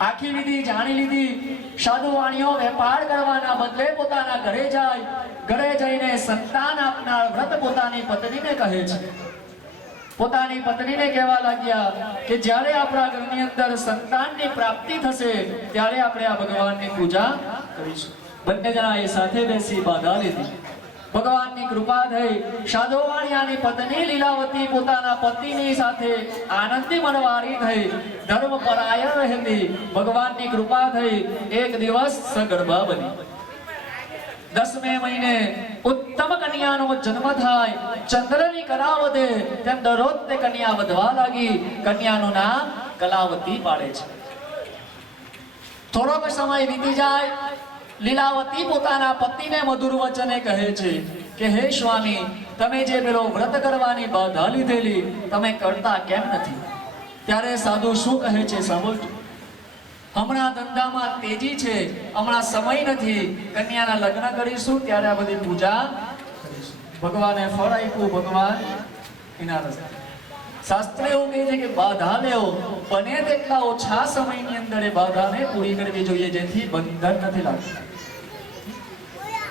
આખી વિધિ જાણી લીધી। સાધુ વાણીઓ વેપાર કરવાના બદલે પોતાના ઘરે જાય, ઘરે જઈને સંતાન આપનાર વ્રત પોતાની પત્નીને કહે છે। પોતાની પત્નીને કહેવા લાગ્યા કે જ્યારે આપણા ઘરની અંદર સંતાનની પ્રાપ્તિ થશે ત્યારે આપણે આ ભગવાનની પૂજા કરીશું। બંને જણાએ સાથે બેસી બાધા લીધી। ભગવાનની કૃપા થઈ। સાધુ વાણિયાની પત્ની લીલાવતી પોતાના પતિની સાથે આનંદી મનવારી થઈ, ધર્મ પરાયણ રહેતી। ભગવાનની કૃપા થઈ। એક દિવસ સગર્ભા બની। 10મે મહિને ઉત્તમ કન્યાનો જન્મ થાય। ચંદ્રની કલા વધે તેમ દરરોજ તે કન્યા વધવા લાગી। કન્યાનું નામ કલાવતી પાડે છે। થોડોક સમય વીતી જાય। લીલાવતી પોતાના પતિને મધુર વચને કહે છે કે હે સ્વામી, તમે જે પેલો વ્રત કરવાની બાધા લીધેલી તમે કરતા કેમ નથી? ત્યારે સાધુ શું કહે છે સાંભળજો। હમણાં ધંધામાં તેજી છે, હમણાં સમય નથી, કન્યાના લગ્ન કરીશું ત્યારે આ બધી પૂજા કરીશું। ભગવાને ફળ આપ્યું, ભગવાન એના રસ્તે। શાસ્ત્ર એવું કહે છે કે બાધા લેવો, બને તેટલા ઓછા સમયની અંદર એ બાધાને પૂરી કરવી જોઈએ, જેથી બંધન નથી લાગતું।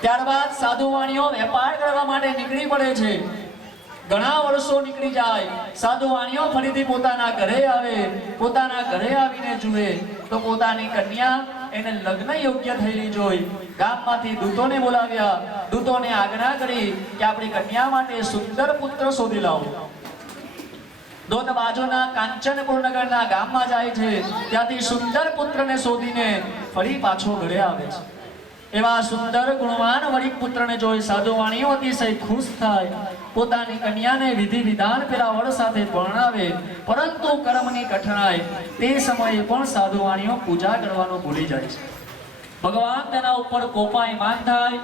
ત્યારબાદ સાધુ વાણીઓ વેપાર કરવા માટે નીકળી પડે છે। ઘણા વર્ષો નીકળી જાય। સાધુ વાણીઓ ફરીથી પોતાના ઘરે આવે। પોતાના ઘરે આવીને જુએ તો પોતાની કન્યા એને લગ્ન યોગ્ય થયેલી જોઈ। ગામમાંથી દૂતોને બોલાવ્યા। દૂતોને આજ્ઞા કરી કે આપણી કન્યા માટે સુંદર પુત્ર શોધી લાવો। દૂત બાજુના કાંચનપુર નગરના ગામમાં જાય છે। ત્યાંથી સુંદર પુત્રને શોધીને ફરી પાછો ઘરે આવે છે। એવા સુંદર ગુણવાન વરિક પુત્રને જોઈ સાધુ વાણીઓ અતિશય ખુશ થાય। પોતાની કન્યાને વિધિ વિધાન પેલા વર સાથે પરણાવે। પરંતુ કર્મની કઠણાઈ તે સમયે પણ સાધુ વાણીઓ પૂજા કરવાનું ભૂલી જાય છે। ભગવાન તેના ઉપર કોપાયમાન થાય।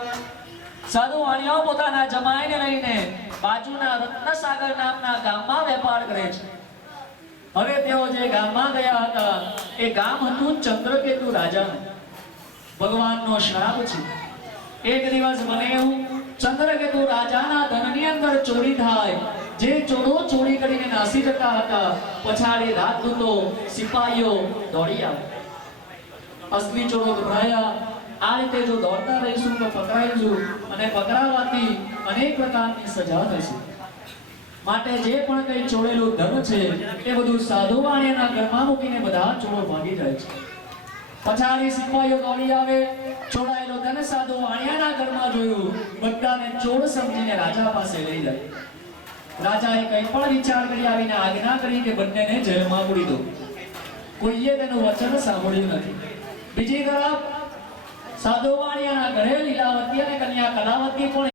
સાધુ વાણીઓ પોતાના જમાઈને લઈને બાજુના રત્નસાગર નામના ગામમાં વેપાર કરે છે। હવે તેઓ જે ગામમાં ગયા હતા એ ગામ હતું ચંદ્રકેતુ રાજાનું। ભગવાનનો શ્રાપ છે। એક દિવસ બને એવું ચંદ્રકેતુ રાજાના ધનની અંદર ચોરી થાય। જે ચોરો ચોરી કરીને નાસી જતા હતા પછાડી રાજદૂતો સિપાહીઓ દોડી આવ્યા। અસલી ચોરો ગભરાયા। આ રીતે જો દોડતા રહીશું તો પકડાઈશું અને પકડાવાથી અનેક પ્રકારની સજા થશે। માટે જે પણ કંઈ ચોરેલું ધન છે એ બધું સાધુ વાણિયાના ઘરમાં મૂકીને બધા ચોરો ભાગી જાય છે। પછાડી સિપાહીઓ દોડી આવે। ચોરાયેલો ધન સાધુ વાણિયાના ઘરમાં જોયું। બધાને ચોર સમજીને રાજા પાસે લઈ જાય। રાજાએ કંઈ પણ વિચાર કરી આવીને આજ્ઞા કરી કે બંનેને જેલમાં પૂરી દો। કોઈએ તેનું વચન સાંભળ્યું નથી। બીજી તરફ સાધુ વાણિયાના ઘરે લીલાવતી અને કન્યા કલાવતી પણ